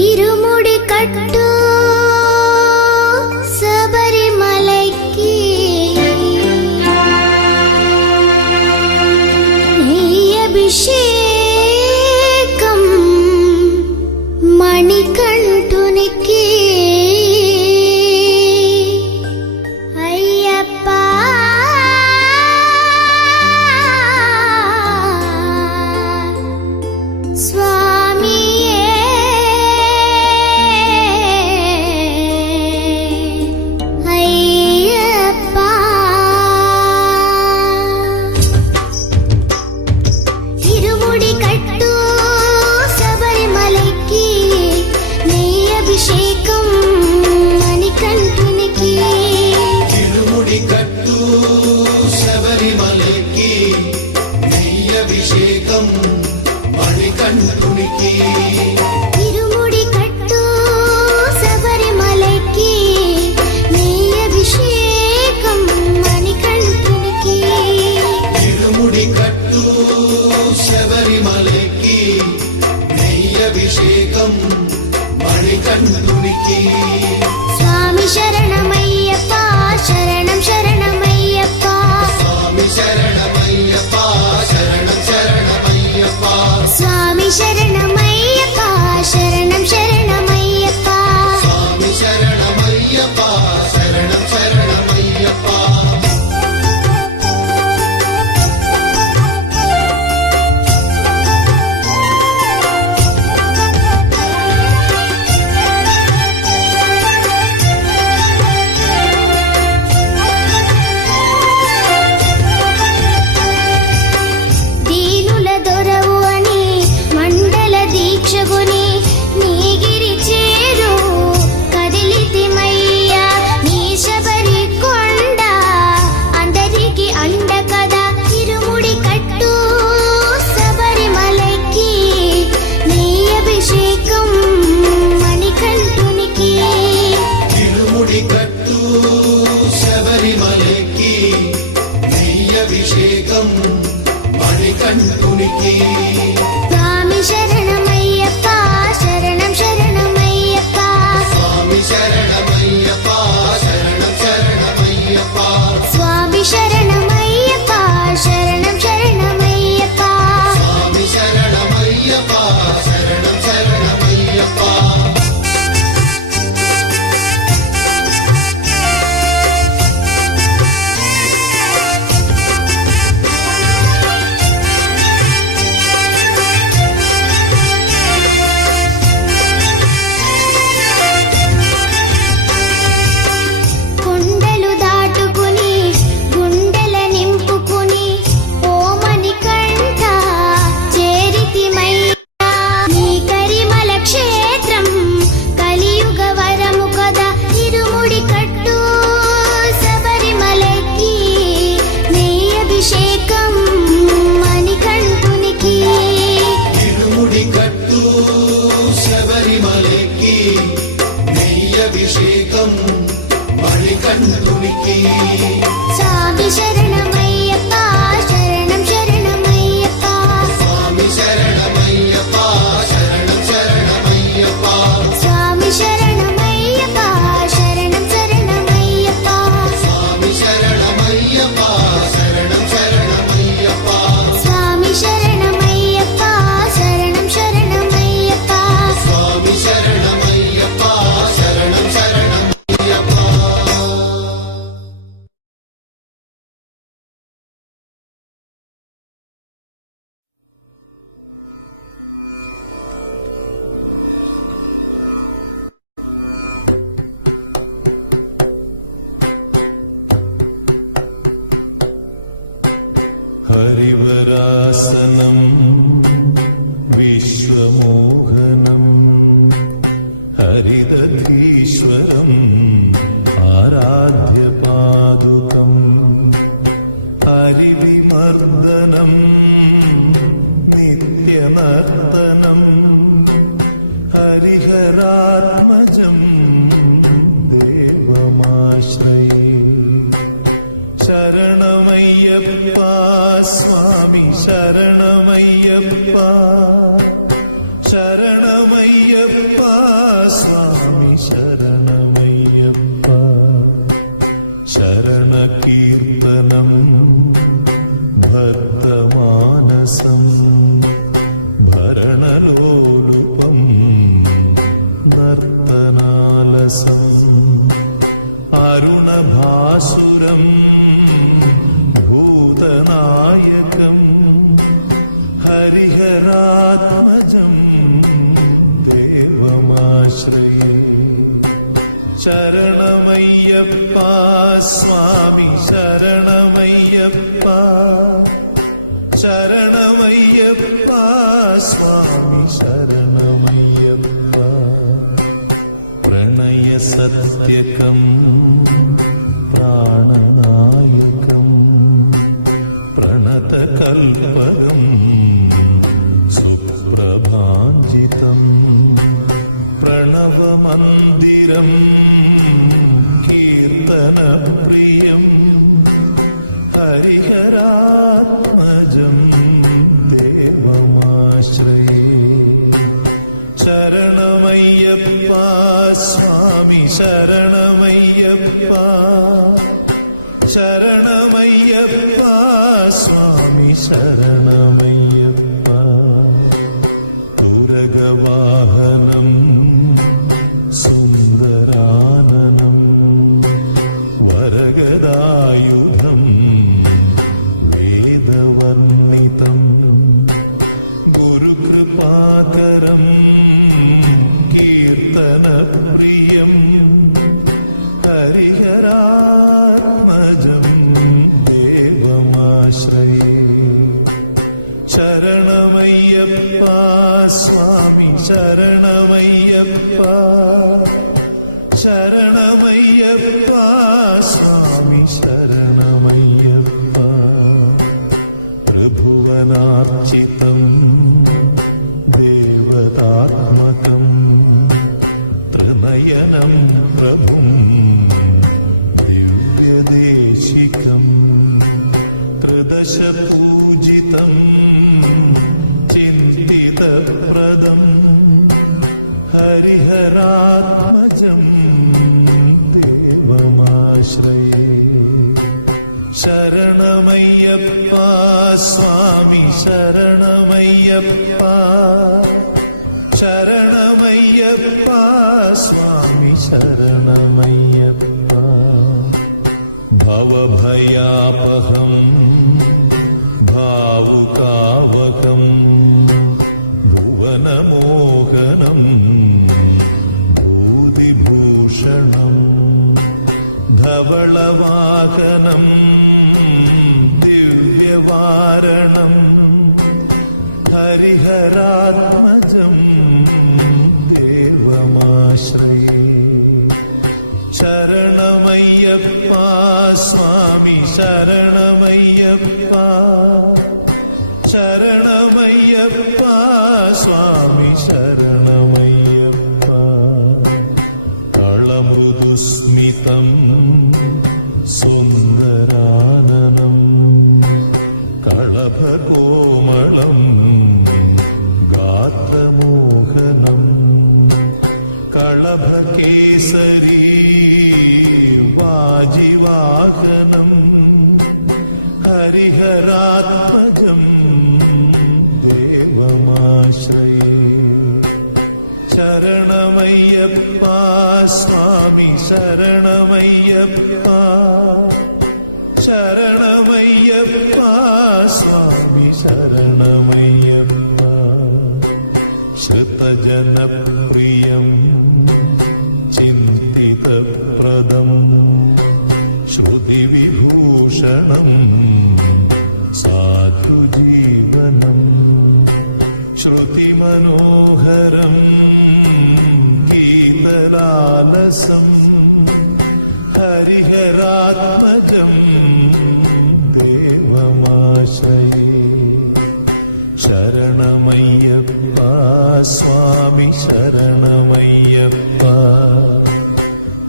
ఇరుముడి కట్టు శబరిమలైకి అభిషేకం మణికంఠునికి అయ్యప్ప ఇరుముడి కట్టు శబరిమలైకి అభిషేకం మణికంఠునికి ఇరుముడి కట్టు శబరిమలైకి అభిషేకం మణికంఠునికి స్వామి శరణమయ్యప్ప శరణం శరణమయ్యప్ప స్వామి శరణమయ్యప్ప శరణం శరణమయ్యప్ప స్వామి శరణమయ్యప్ప శరణం శరణమయ్యప్ప స్వామి శరణమయ్యప్ప శరణం శరణమయ్యప్ప మణికంఠునికి స్వామి శరణమయ్యప్ప శరణం శరణమయ్యప్ప స్వామి శరణమయ్యప్ప శరణం శరణమయ్యప్ప స్వామి శరణమయ్యప్ప శరణం శరణమయ్యప్ప స్వామి శరణమయ్యప్ప శరణం శరణమయ్యప్ప శబరిమలైకి అభిషేకం మణికంఠునికి స్వామి శరణమయ్యప్ప శరణం శరణమయ్యప్ప స్వామి శరణమయ్యప్ప శరణం శరణమయ్యప్ప స్వామి శరణమయ్యప్ప శరణం శరణమయ్యప్ప స్వామి శరణమయ్యప్ప శరణం శరణమయ్యప్ప స్వామి శరణమయ్యప్ప శరణం శరణమయ్యప్ప స్వామి శరణమయ్యప్ప శరణం శరణమయ్యప్ప హరివరాసనం విశ్వమోహనం హరిదలీశ్వరం ఆరాధ్య పాదుకం హరివిమర్దనం నిత్యనర్తనం హరిహరాత్మజం దేవమాశ్రయే സ്വാമി ശരണമയ്യപ്പ ശരണമയ്യപ്പ സ്വാമി ശരണമയ്യപ്പ ശരണകീർത്തനം ഭക്തമാനസം ഭരണലോലുപം നർത്തനാലസം അരുണഭാസുരം ഭൂതനായകം ഹരിഹരാത്മജം ദേവമാശ്രയേ ശരണമയ്യപ്പ സ്വാമി ശരണമയ്യപ്പ ശരണമയ്യപ്പ സ്വാമി ശരണമയ്യപ്പ പ്രണയസത്യകം പ്രാണനായകം പ്രണതകൽപകം സുപ്രഭാഞ്ജിതം പ്രണവമന്ദിരം കീർത്തനപ്രിയം ഹരിഹരാത്മജം ദേവമാശ്രയേ ശരണമയ്യപ്പ സ്വാമി ശരണമയ്യപ്പ ശരണമയ്യപ്പ സ്വാമി ശരണമയ്യപ്പ തുരഗവാഹനം സുന്ദരാനനം വരഗദായുധം വേദവർണിതം ഗുരുകൃപാകരം കീർത്തനപ്രിയം ഹരിഹരാത്മജം ദേവമാശ്രയേ ശരണമയ്യപ്പ സ്വാമി ശരണമയ്യപ്പ ശരണമയ്യപ്പ സ്വാമി ശരണമയ്യപ്പ ത്രിഭുവനാർച്ചിതം ദേവതാത്മകം ത്രിനയനം പ്രഭും ദിവ്യദേശികം ത്രിദശപൂജിതം ചിന്തിതപ്രദം ഹരിഹരാത്മജം ദേവമാശ്രയേ ശരണമയ്യപ്പ സ്വാമി ശരണമയ്യപ്പ ശരണമയ്യപ്പ സ്വാമി ശരണമയ്യപ്പ ഭവഭയാപഹം ഭാവുകാവകം ഭുവനമോഹനം ഭൂതിഭൂഷണം ധവളവാഹനം ദിവ്യവാരണം ഹരിഹരാത്മജം ദേവമാശ്രയേ ശരണമയ്യപ്പ സ്വാമി ശരണമയ്യപ്പ ശരണമയ്യപ്പ സ്വാമി ശരണമയ്യപ്പ കളമൃദുസ്മിതം സുന്ദരാനനം കളഭകോമളം ഗാത്രമോഹനം കളഭകേസരീ വാജിവാഹനം ഹരിഹരാത്മജം ദേവമാശ്രയേ ശരണമയ്യപ്പ സ്വാമി ശരണമയ്യപ്പ ശരണമയ്യപ്പ സ്വാമി ശരണമയ്യപ്പ ശ്രുതജനപ്രിയം ചിന്തിതപ്രദം ശ്രുതിവിഭൂഷണം സാധുജീവനം ശ്രുതിമനോഹരം ഗീതലാലസം ഹരിഹരാത്മജം ദേവമാശ്രയേ ശരണമയ്യപ്പ സ്വാമി ശരണമയ്യപ്പ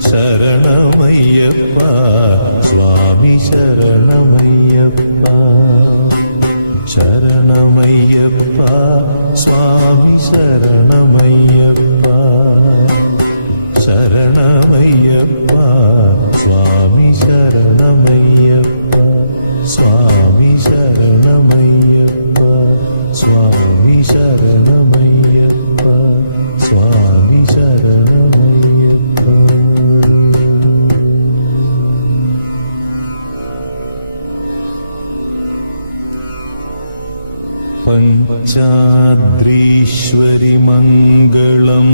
ശരണമയ്യപ്പ സ്വാമി ശരണമയ്യപ്പ శరణమయ్యప్ప శరణమయ్యప్ప స్వామి శరణమయ్యప్ప స్వామి శరణమయ్యప్ప స్వామి శరణమయ్యప్ప స్వామి శరణమయ్యప్ప పంచాద్రీశ్వరి మంగళం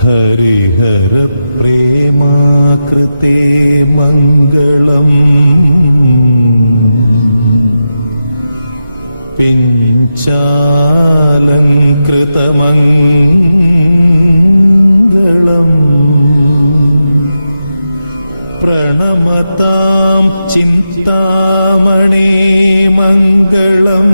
హరిహర ప్రేమాకృతే మంగళం పించాలంకృత మంగళం ప్రణమతాం చింతామణి మంగళం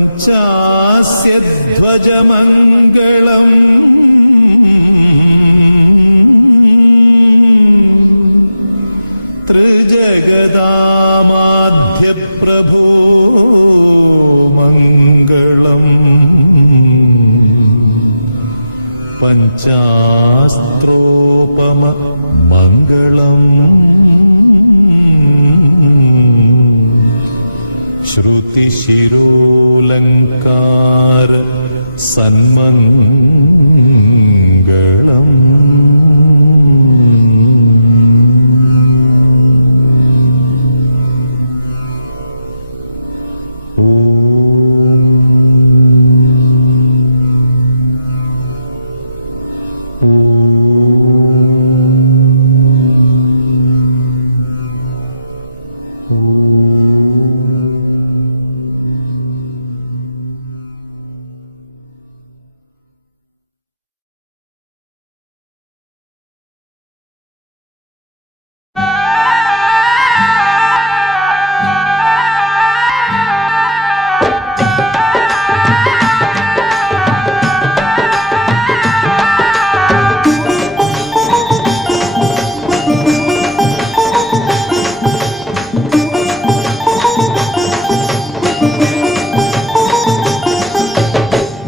పంచాస్య ధ్వజ మంగళం త్రిజగదామాధ్య ప్రభో మంగళం పంచాస్త్రోపమ మంగళం శ్రుతిశిరోలంకార సన్మంగళం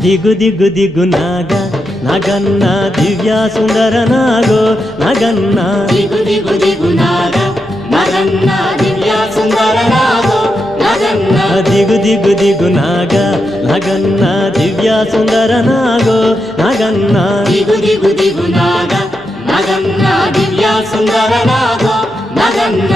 దిగు దిగు దిగు నాగ నగన్న దివ్య సుందర నాగో నగన్న దిగు దిగు దిగు నాగ నగన్న దివ్య సుందర నాగో నగన్న దిగు దిగు దిగు నాగ నగన్న దివ్య సుందర నాగో నగన్న దిగు దిగు దిగు నాగ నగన్న దివ్య సుందర నాగో నగన్న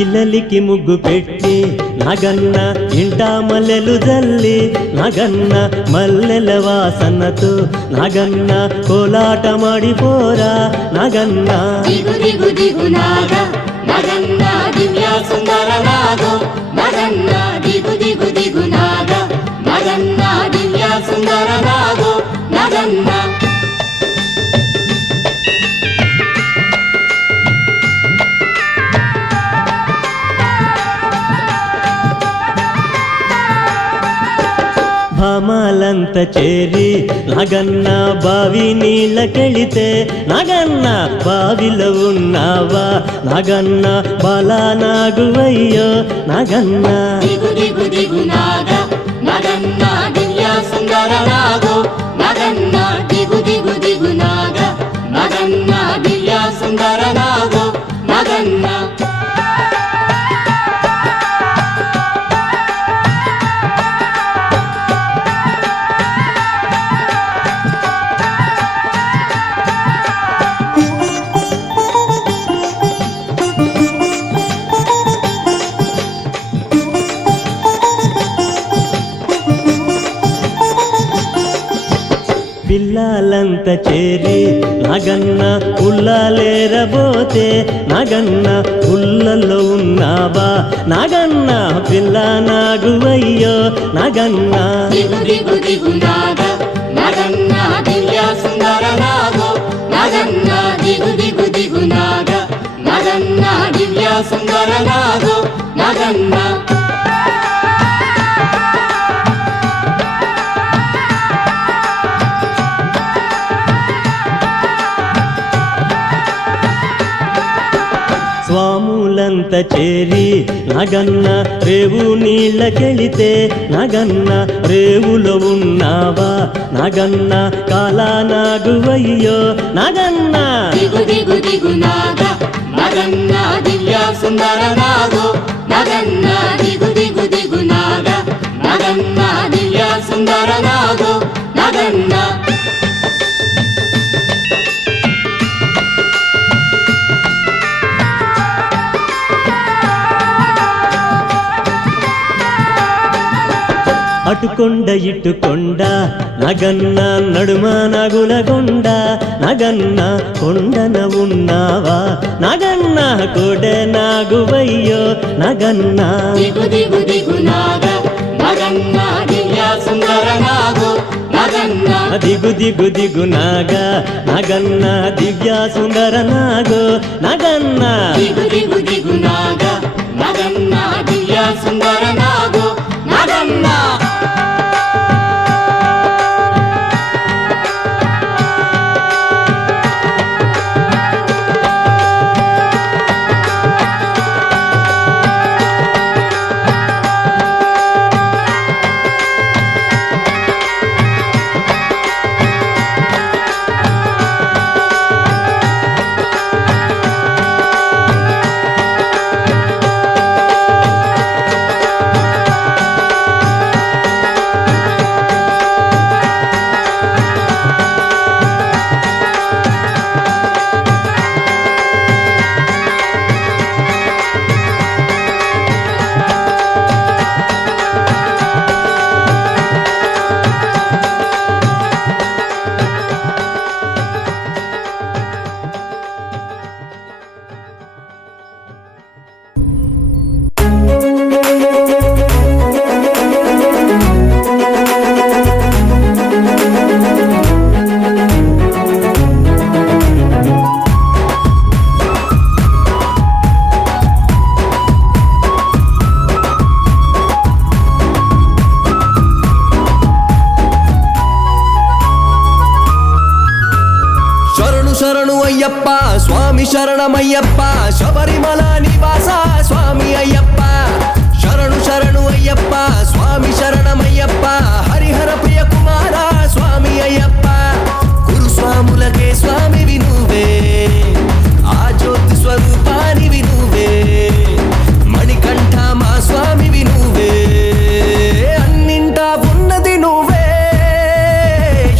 ఇల్లలికి ముగ్గు పెట్టి నగన్న ఇంట మల్లెలు జల్లి నగన్న మల్లెల వాసనతో నగన్న కోలాటమాడిపోరా నగన్న దిగు దిగు దిగు నాగ నగన్న దివ్య సుందర నాగో నగన్న దిగు దిగు దిగు నాగ నగన్న దివ్య సుందర నాగో నగన్న భామాలంత చేరి నగన్న బావి నీళ్ళకెళితే నగన్న బావిలో ఉన్నావా నగన్న బాలానాగువయ్యో నగన్న దిగు దిగు దిగు నాగ నగన్న దివ్య సుందర నాగో నగన్న దిగు దిగు దిగు నాగ నగన్న దివ్య సుందర నాగో నగన్న పిల్లలంత చేరి నగన్న ఉల్లాలేరబోతే నగన్న ఉల్లలో ఉన్నావా నగన్న పిల్ల నాగువయ్యో నగన్న దిగు దిగు దిగు నాగ నగన్న దివ్య సుందర నాగో నగన్న దిగు దిగు దిగు నాగ నగన్న సుందర నాగో నగన్న స్వాములంత చేరి నగన్న రేవు నీళ్ళకెళితే నగన్న రేవులో ఉన్నావా నగన్న కాలా నాగువయ్యో నగన్న దిగు దిగు దిగు నాగ నగన్న దివ్య సుందర నాగో నగన్న దిగు దిగు దిగు నాగ నగన్న దివ్య సుందర నాగో నగన్న అటుకొండ ఇటుకొండ నగన్న నడుమ నగులగొండ నగన్న కొండన ఉన్నావా నగన్న కోడ నాగువయ్యో నగన్న దిగు దిగు దిగు నాగ నగన్న దివ్య సుందర నాగో నగన్న దిగు దిగు దిగు నాగ నగన్న దివ్య సుందర నాగో నగన్న దిగు దిగు దిగు నాగ నగన్న దివ్య సుందర నాగో నగన్న శరణు అయ్యప్ప స్వామి శరణమయ్యప్ప శబరిమల నివాస స్వామి అయ్యప్ప శరణు శరణు అయ్యప్ప స్వామి శరణమయ్యప్ప హరిహర ప్రియ కుమార స్వామి అయ్యప్ప గురుస్వాములకే స్వామివి నువ్వే ఆ జ్యోతి స్వరూపానివి నువ్వే మణికంఠ మా స్వామివి నువ్వే అన్నింటా ఉన్నది నువ్వే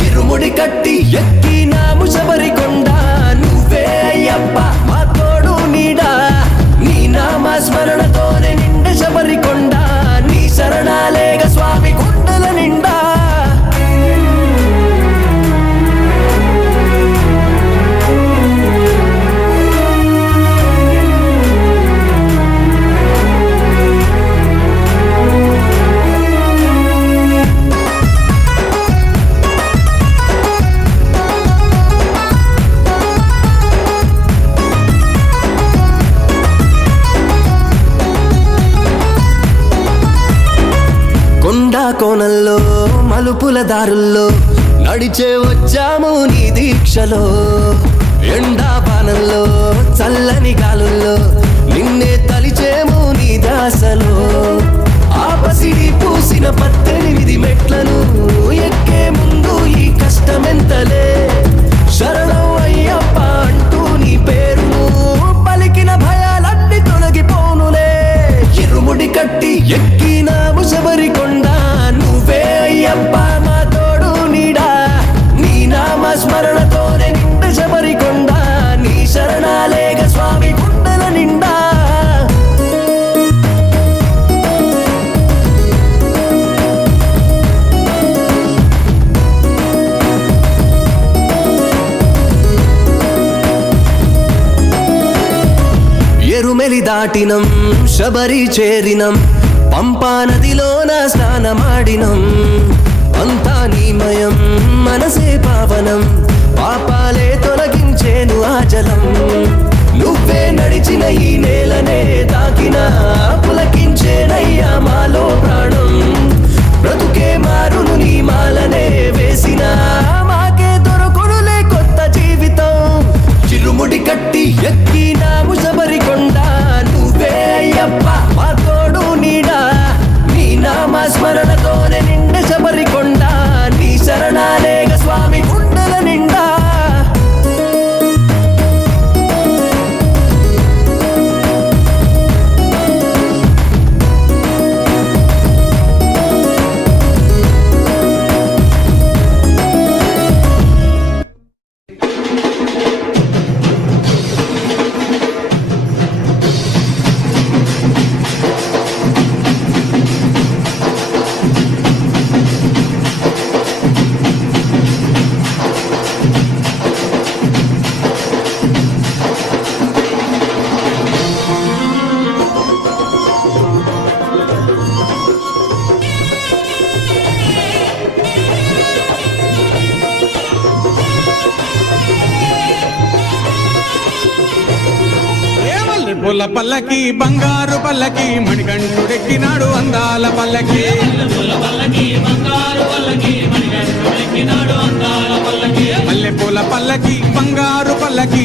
ఇరుముడి కట్టి ఎక్కినాము శబరికొండ నువ్వే అయ్యప్ప మా తోడు నీడా నీ నామ స్మరణతోనే నిండ శబరికొండ నీ శరణాలేగ స్వామి గుండెల నిండా కోనల్లో మలుపుల దారుల్లో నడిచే వచ్చాము నీ దీక్షలో ఎండాపానంలో చల్లని గాలుల్లో నిన్నే తలిచేము నీ దాసలో ఆపసిడి పూసిన 18 మెట్లను ఎక్కే ముందు ఈ కష్టమెంతలే శరణం అయ్యప్ప అంటూ నీ పేరును పలికిన భయాలన్నీ తొలగిపోనులే ఇరుముడి కట్టి ఎక్కినాము శబరికొండ నువ్వే అయ్యప్ప మా తోడు నీడా నీ నామ స్మరణతోనే నిండ శబరికొండ నీ శరణాలేగ స్వామి గుండెల నిండా ఎరుమెలి దాటినం శబరి చేరినం పంపా నదిలోన స్నానమాడినం అంతా నీమయం మనసే పావనం పాపాలే తొలగించేను ఆ జలం నువ్వే నడిచిన ఈ నేలనే మల్లెపూల పల్లకి బంగారు పల్లకి మణికంఠుడెక్కినాడు అందాల పల్లకి మల్లెపూల పల్లకి బంగారు పల్లకి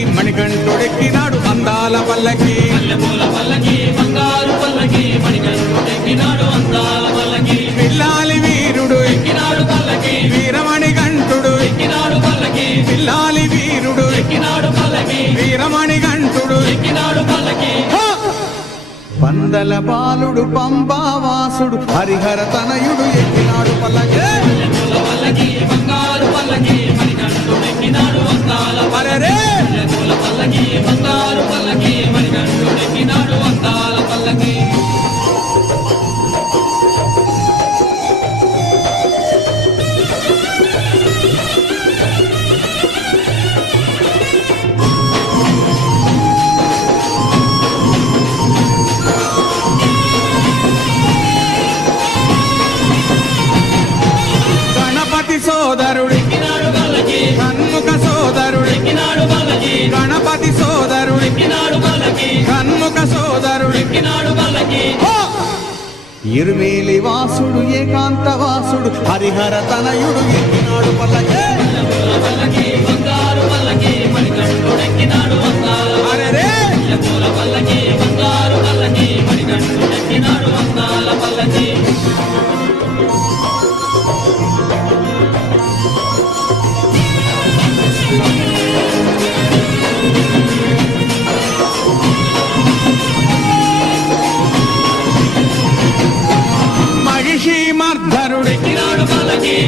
మణికంఠుడెక్కినాడు అందాల పల్లకి పిల్లాలి వీరుడు ఎక్కినాడు పల్లకి వీరమణి గంటుడు ఎక్కినాడు పల్లకి పిల్లాలి వీరుడు ఎక్కినాడు పల్లకి వీరమణి గంటుడు ఎక్కినాడు పల్లకి పందల బాలుడు పంబావాసుడు హరిహర తనయుడు ఎక్కినాడు పల్లకి బంగారు పల్లకి మణికంఠుడు ఎక్కినాడు అందాల పల్లకి బంగారు పల్లకి మణికంఠుడు ఎక్కినాడు అందాల పల్లకి సోదరుడు కన్ముఖ సోదరుడు గణపతి సోదరుడు కన్ముఖ సోదరుడు ఇరుమేలి వాసుడు ఏకాంత వాసుడు హరిహర తనయుడు ఎక్కినాడు పల్లకి అరెరే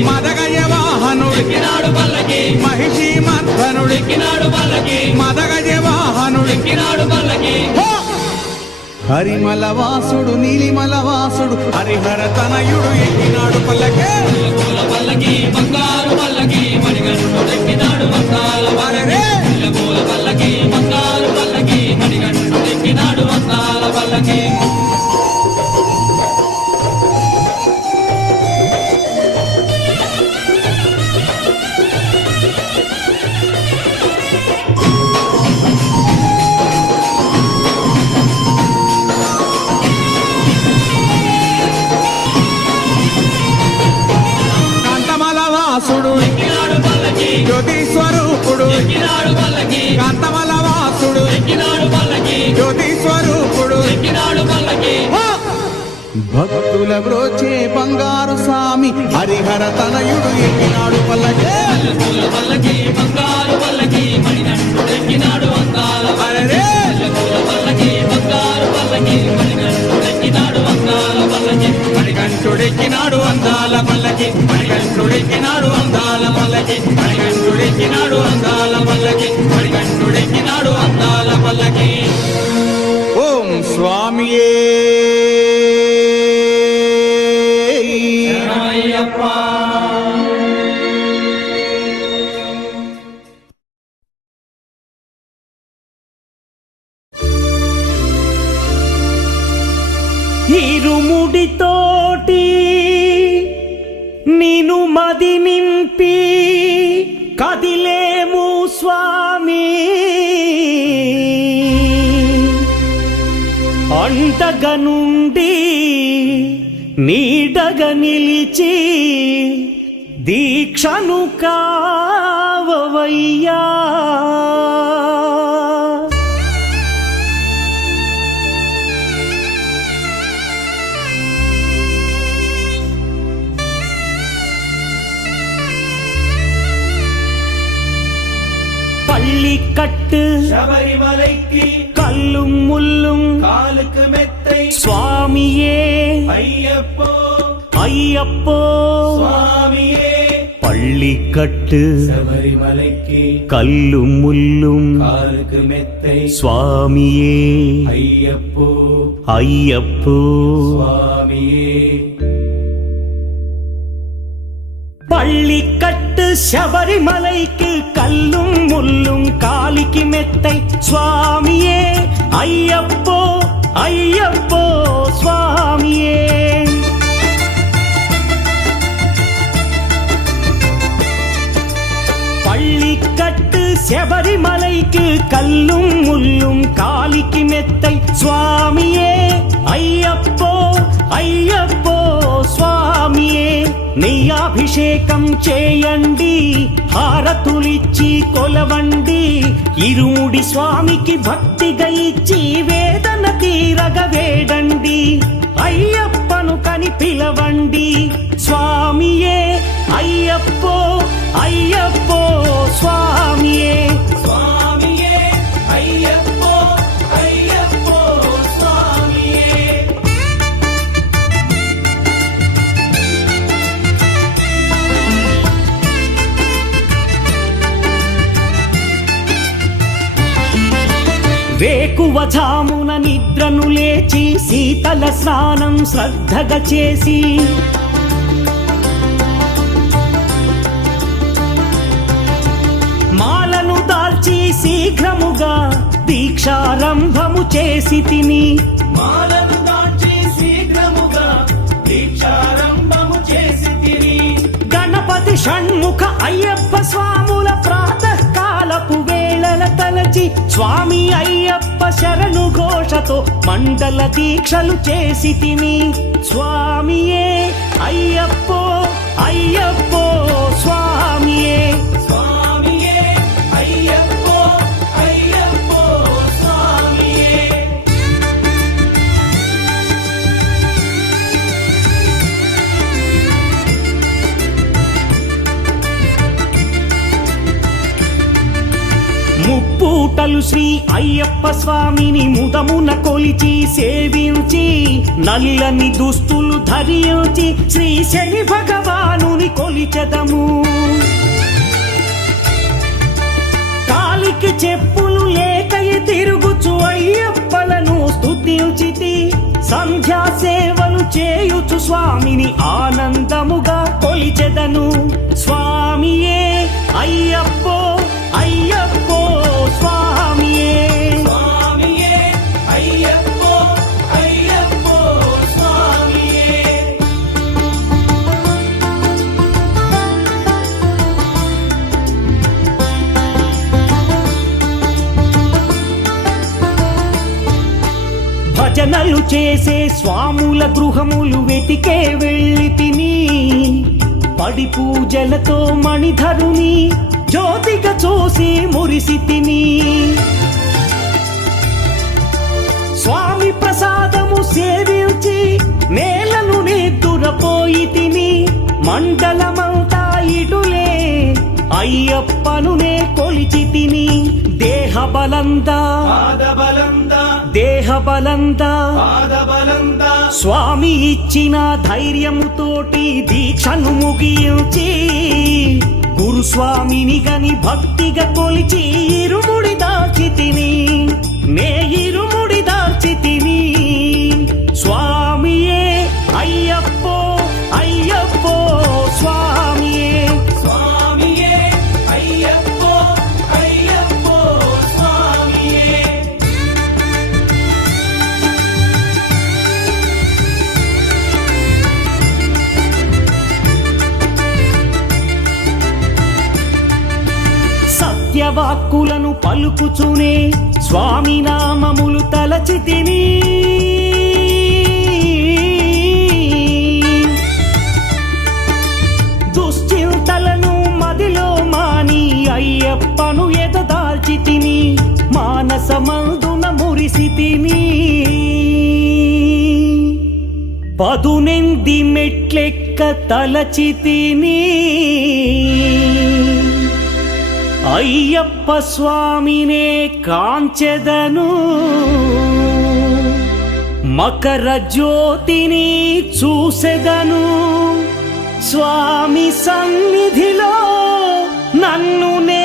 మదగజ వాహనుడు మహిషి మర్ధనుడు మదగజ వాహనుడు హరిమల వాసుడు నీలిమల వాసుడు హరిహర తనయుడు ఎక్కినాడు పల్లకి బంగారు పల్లకి మణికంఠుడెక్కినాడు అందాల పల్లకి బంగారు పల్లకి మణికంఠుడెక్కినాడు అందాల పల్లకి జ్యోతి స్వరూపుడు కాంతమల వాసుడు జ్యోతి స్వరూపుడు భక్తుల బ్రోచే బంగారు స్వామి హరిహర తనయుడు ఎక్కినాడు పల్లకి బంగారు పల్లకి మణికంఠుడెక్కినాడు అందాల పల్లకి బంగారు పల్లకి మణికంఠుడెక్కినాడు అందాల పల్లకి మణికంఠుడెక్కినాడు అందాల పల్లకి మణికంఠుడెక్కినాడు అందాల పల్లకి మణికంఠుడెక్కినాడు అందాల పల్లకి మణికంఠుడెక్కినాడు అందాల పల్లకి ఓం స్వామియే ఇరుముడితోటి నిను మది నింపి కదిలేము స్వామి అంటగా నుండి నీడగా నిలిచి దీక్షను కావవయ్యా பள்ளிக்கட்டு ശബരിമലയ്ക്ക് கல்லும் முள்ளும் കാലുക്ക് മെത്തൈ சுவாமியே അയ്യപ്പോ ஐயப்போ സ്വാമിയേ பள்ளிக்கட்டு ശബരിമലയ്ക്ക് கல்லும் முள்ளும் കാലുക്ക് മെത്തൈ சுவாமியே അയ്യപ്പോ ஐயப்போ സ്വാമിയേ பள்ளிக்கட்டு சபரிமலைக்கு கல்லும் முள்ளும் காலிக்கு மெத்தை சுவாமியே ஐயப்போ ஐயப்போ சுவாமியே பள்ளிக்கட்டு శబరిమలైக்கு கல்லும் முள்ளும் காலிக்கு மெத்தை சுவாமியே అయ్యప్పో అయ్యప్పో స్వామియే నెయ్యాభిషేకం చేయండి హారతులిచ్చి కొలవండి ఇరుముడి స్వామికి భక్తిగా ఇచ్చి వేదన తీరగ వేడండి అయ్యప్పను కని పిలవండి స్వామియే అయ్యప్పో అయ్యప్పో స్వామియే స్వామియే అయ్యప్పో అయ్యప్పో స్వామియే. వేకువజామున నిద్రను లేచి శీతల స్నానం శ్రద్ధగా చేసి మాలను దాల్చి శీఘ్రముగా దీక్షారంభము చేసి తిని మాలను దాల్చి శీఘ్రముగా దీక్షారంభము చేసి తిని గణపతి షణ్ముఖ అయ్యప్ప స్వాముల ప్రాతకాలపు వేళల తలచి స్వామి అయ్యప్ప శరణు ఘోషతో మండల దీక్షలు చేసి తిని స్వామియే అయ్యప్పో అయ్యప్పో స్వామియే స్వామియే అయ్యప్పో అయ్యప్పో స్వామియే. ముప్పూటలు శ్రీ అయ్యప్ప స్వామిని ముదమున కొలిచి సేవించి నల్లని దుస్తులు ధరించి శ్రీ శని భగవానుని కొలిచెదము. కాలికి చెప్పులు లేకయి తిరుగుచు అయ్యప్పలను స్తుతించితి సంధ్యా సేవలు చేయుచు స్వామిని ఆనందముగా కొలిచెదను. స్వామియే అయ్యప్పో అయ్యప్పో స్వామియే స్వామియే అయ్యప్పో అయ్యప్పో స్వామియే. భజనలు చేసే స్వాముల గృహములు వెతికే వెళ్ళి తిని పడి పూజలతో మణిధరుని జ్యోతిగా చూసి మురిసి తిని స్వామి ప్రసాదము సేవించి నేలను నిద్దురపోయి తిని మండలమంతా ఇటులే అయ్యప్పనునే కొలిచి తిని దేహ బలందా స్వామి ఇచ్చిన ధైర్యముతోటి దీక్షను ముగించి గురుస్వామిని గని భక్తిగా కొలిచి ఇరుముడి దాచి తిని నే ఇరుముడి దాచి తిని స్వామియే అయ్యప్పో అయ్యప్పో స్వామియే స్వామియే అయ్యప్పో అయ్యప్పో స్వామియే. సత్యవాక్కులను పలుకుచునే స్వామి నామములు తలచి తిని దుశ్చింతలను మదిలో మాని అయ్యప్పను ఎదదాల్చి తిని మానసమందున మురిసి తిని పదునెంది మెట్లెక్క తలచి తిని అయ్యప్ప స్వామినే కాంచెదను మకర జ్యోతిని చూసెదను స్వామి సన్నిధిలో నన్ను నే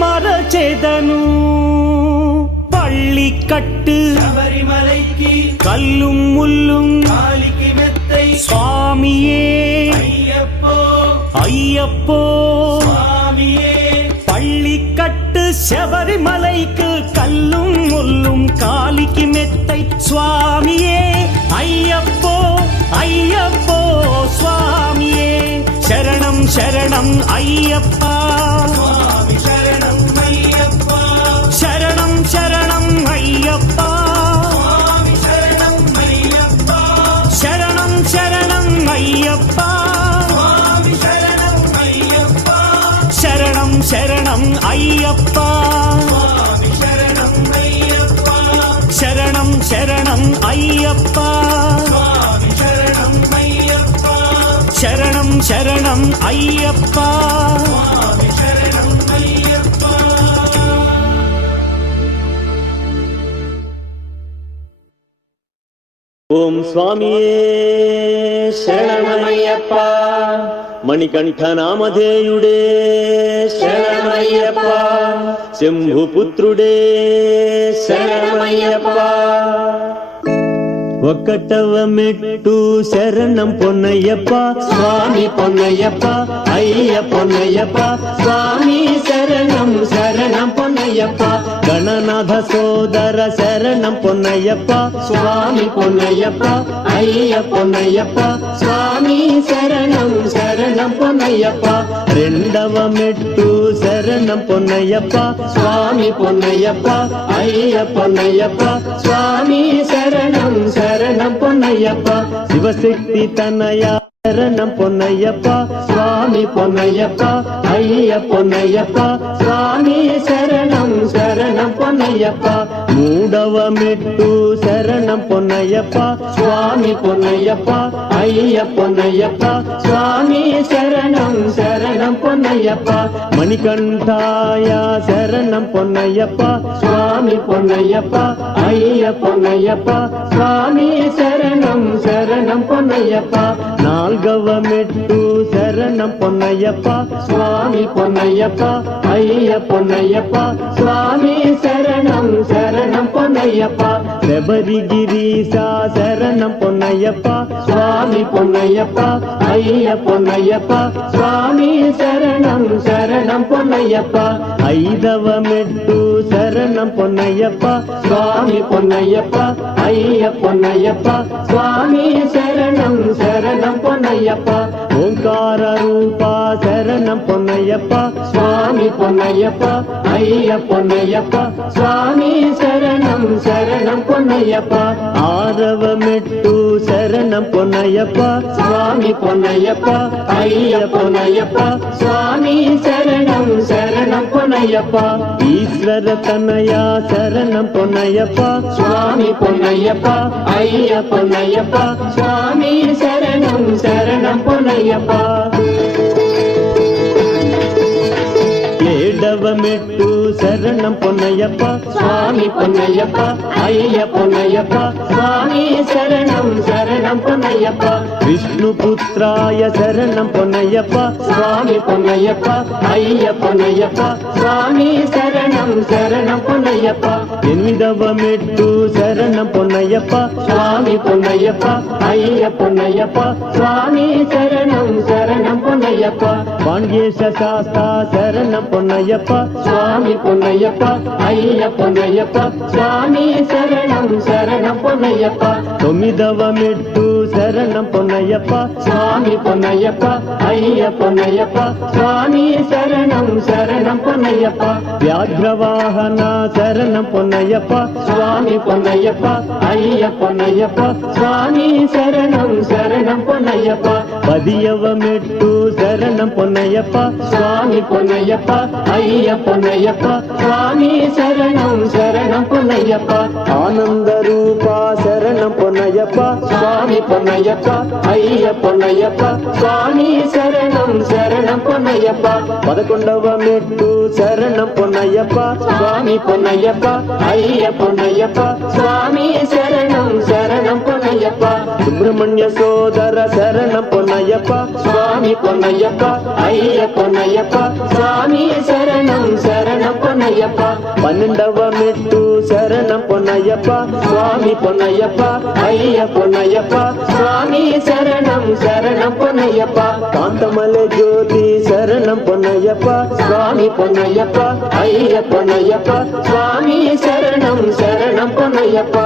మరచెదను పళ్ళికట్టు శబరిమలైకి కల్லும் ముల్லும் కాలికి మెత్తై స్వామియే అయ్యప్పో అయ్యప్పో స్వామియే. பள்ளிக்கட்டு శబరిమలైக்கு கல்லும் முள்ளும் காலிக்கு மெத்தை சுவாமியே ஐயப்போ ஐயப்போ சுவாமியே சரணம் சரணம் ஐயப்பா. అయ్యప్ప శరణం శరణం అయ్యప్ప శరణం శరణం అయ్యప్ప శరణం శరణం అయ్యప్ప శరణం శరణం అయ్యప్ప ఓం స్వామియే శరణమయ్యప్ప మణికంఠ నామధేయుడే శరణమయ్యప్ప శంభుపుత్రుడే శరణమయ్యప్ప ఒక్కటవ మెట్టు శరణం పొన్నయ్యప్ప స్వామి పొన్నయ్యప్ప అయ్య పొన్నయ్యప్ప స్వామి శరణం శరణం పొన్నయ్యప్ప గణనాథ సోదర శరణం పొన్నయ్యప్ప స్వామి పొన్నయ్యప్ప అయ్య పొన్నయ్యప్ప స్వామి శరణం శరణం పొన్నయ్యప్ప రెండవ మెట్టు శరణం పొన్నయ్యప్ప స్వామి పొన్నయ్యప్ప అయ్య పొన్నయ్యప్ప స్వామి శరణం శరణం పొన్నయ్యప్ప శివశక్తి తనయ శరణం పొన్నయ్యప్ప స్వామి పొన్నయ్యప్ప అయ్య పొన్నయ్యప్ప స్వామి శరణం శరణం పొన్నయ్యప్ప మూడవ మెట్టు శరణం పొన్నయ్యప్ప స్వామి పొన్నయ్యప్ప అయ్య పొన్నయ్యప్ప స్వామి శరణం శరణం పొన్నయ్యప్ప మణికంఠాయ శరణం పొన్నయ్యప్ప స్వామి పొన్నయ్యప్ప అయ్య పొన్నయ్యప్ప స్వామి శరణం శరణం పొన్నయ్యప్ప నాల్గవ మెట్టు శరణం పొన్నయ్యప్ప స్వామి పొన్నయ్యప్ప అయ్య పొన్నయ్యప్ప స్వామి శరణం శరణం పొన్నయ్యప్ప శబరిగిరీశ శరణం పొన్నయ్యప్ప స్వామి పొన్నయ్యప్ప అయ్య పొన్నయ్యప్ప స్వామి శరణం శరణం పొన్నయ్యప్ప ఐదవ మెట్టు శరణం పొన్నయ్యప్ప స్వామి పొన్నయ్యప్ప అయ్య పొన్నయ్యప్ప స్వామి శరణం శరణం పొన్నయ్యప్ప ఓంకార రూప శరణం పొన్నయ్యప్ప స్వామి పొన్నయ్యప్ప అయ్య పొన్నయ్యప్ప స్వామి శరణం శరణం పొన్నయ్యప్ప ఆరవ మెట్టు శరణం పొన్నయ్యప్ప స్వామి పొన్నయ్యప్ప అయ్య పొన్నయ్యప్ప స్వామి శరణం శరణం పొన్నయ్యప్ప ఈశ్వర తనయ శరణం పొన్నయ్యప్ప స్వామి పొన్నయ్యప్ప అయ్య పొన్నయ్యప్ప స్వామి శరణం శరణం పొన్నయ్యప్ప ఏడవ మెట్టు శరణం పొన్నయ్యప్ప స్వామి పొన్నయ్యప్ప అయ్య పొన్నయ్యప్ప స్వామి శరణం శరణం పొన్నయ్యప్ప విష్ణుపుత్రాయ శరణం పొన్నయ్యప్ప స్వామి పొన్నయ్యప్ప అయ్య పొన్నయ్యప్ప స్వామి శరణం శరణం పొన్నయ్యప్ప ఎనిమిదవ మెట్టు శరణం పొన్నయ్యప్ప స్వామి పొన్నయ్యప్ప అయ్య పొన్నయ్యప్ప స్వామి శరణం శరణం పొన్నయ్యప్ప పాండ్యేశ శాస్త్ర శరణం పొన్నయ్యప్ప స్వామి పొన్నయ్యప్ప అయ్య పొన్నయ్యప్ప స్వామి శరణం శరణం పొన్నయ్యప్ప తొమ్మిదవ మెట్టు శరణం పొన్నయ్యప్ప స్వామి పొన్నయ్యప్ప అయ్య పొన్నయ్యప్ప స్వామి శరణం శరణం పొన్నయ్యప్ప వ్యాఘ్రవాహన శరణం పొన్నయ్యప్ప స్వామి పొన్నయ్యప్ప అయ్య పొన్నయ్యప్ప స్వామి శరణం శరణం పొన్నయ్యప్ప పదియవ మెట్టు శరణం పొన్నయ్యప్ప స్వామి పొన్నయ్యప్ప అయ్య పొన్నయ్యప్ప స్వామి శరణం శరణం పొన్నయ్యప్ప ఆనంద రూప శరణం పొన్నయ్యప్ప స్వామి పొన్నయ్యప్ప అయ్య పొన్నయ్యప్ప స్వామి శరణం శరణం పొన్నయ్యప్ప పదకొండవ మెట్టు శరణం పొన్నయ్యప్ప స్వామి పొన్నయ్యప్ప అయ్య పొన్నయ్యప్ప స్వామి శరణం శరణం పొన్నయ్యప్ప సుబ్రహ్మణ్య సోదర శరణం పొన్నయ్యప్ప స్వామి పొన్నయ్యప్ప అయ్య పొన్నయ్యప్ప స్వామి శరణం శరణం పొన్నయ్యప్ప పన్నెండవ మెట్టు శరణం పొన్నయ్యప్ప స్వామి పొన్నయ్యప్ప అయ్య పొన్నయ్యప్ప స్వామి శరణం శరణం పొన్నయ్యప్ప కాంతమలె జ్యోతి శరణం పొన్నయ్యప్ప స్వామి పొన్నయ్యప్ప అయ్య పొన్నయ్యప్ప స్వామి శరణం శరణం పొన్నయ్యప్ప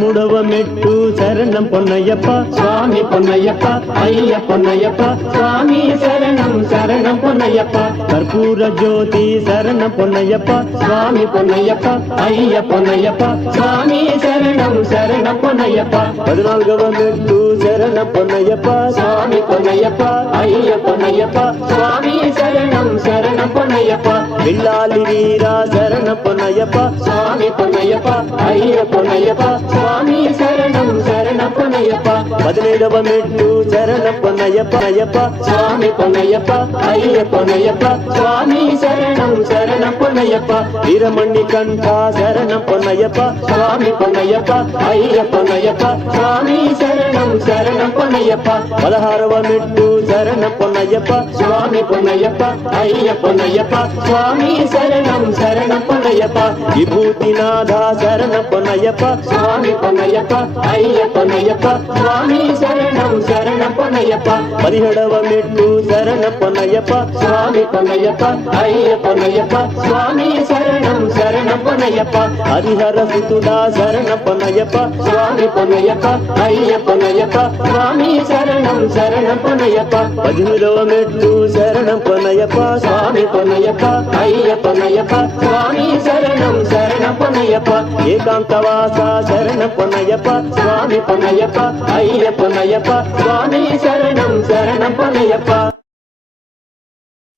13వ మెట్టు శరణం పొన్నయ్యప్ప స్వామి పొన్నయ్యప్ప అయ్య పొన్నయ్యప్ప స్వామి శరణం శరణం పొన్నయ్యప్ప కర్పూర జ్యోతి శరణం పొన్నయ్యప్ప స్వామి పొన్నయ్యప్ప అయ్య పొన్నయ్యప్ప స్వామి శరణం శరణం పొన్నయ్యప్ప 14వ మెట్టు శరణం పొన్నయ్యప్ప స్వామి పొన్నయ్యప్ప అయ్య పొన్నయ్యప్ప స్వామి శరణం శరణం పొన్నయ్యప్ప బిల్లాలి వీరా శరణం పొన్నయ్యప్ప స్వామి పొన్నయ్యప్ప అయ్య పొన్నయ్యప్ప స్వామి శరణం శరణం పొన్నయ్యప్ప 17వ మెట్టు శరణం పొన్నయ్యప్ప అయ్యప్ప స్వామి పొన్నయ్యప్ప అయ్య పొన్నయ్యప్ప స్వామి శరణం శరణం పొన్నయ్యప్ప వీరమణి కంఠ శరణం పొన్నయ్యప్ప స్వామి పొన్నయ్యప్ప అయ్య పొన్నయ్యప్ప స్వామి శరణం శరణం పొన్నయ్యప్ప 16వ మెట్టు శరణం పొన్నయ్యప్ప స్వామి పొన్నయ్యప్ప అయ్య పొన్నయ్యప్ప స్వామి శరణం శరణం పొన్నయ్యప్ప విభూతినాథ శరణం పొన్నయ్యప్ప స్వామి పొన్నయ్యప్ప అయ్య పొన్నయ్యప్ప స్వామి శరణం శరణం పొన్నయ్యప్ప 17వ మెట్టు శరణం పొన్నయ్యప్ప స్వామి పొన్నయ్యప్ప అయ్య పొన్నయ్యప్ప స్వామి శరణం శరణం పొన్నయ్యప్ప హరిహర సుతుడా శరణం పొన్నయ్యప్ప స్వామి పొన్నయ్యప్ప అయ్య పొన్నయ్యప్ప స్వామి శరణం శరణం పొన్నయ్యప్ప 18వ మెట్టు శరణం పొన్నయ్యప్ప స్వామి పొన్నయ్యప్ప అయ్య పొన్నయ్యప్ప స్వామి శరణం శరణం పొన్నయ్యప్ప ఏకాంతవాస శరణం పొన్నయ్యప్ప స్వామి పొన్నయ్యప్ప అయ్య పొన్నయ్యప్ప స్వామి శరణం శరణం Ponnayyappa.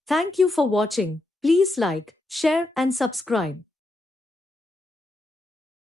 Thank you for watching. Please like, share and subscribe.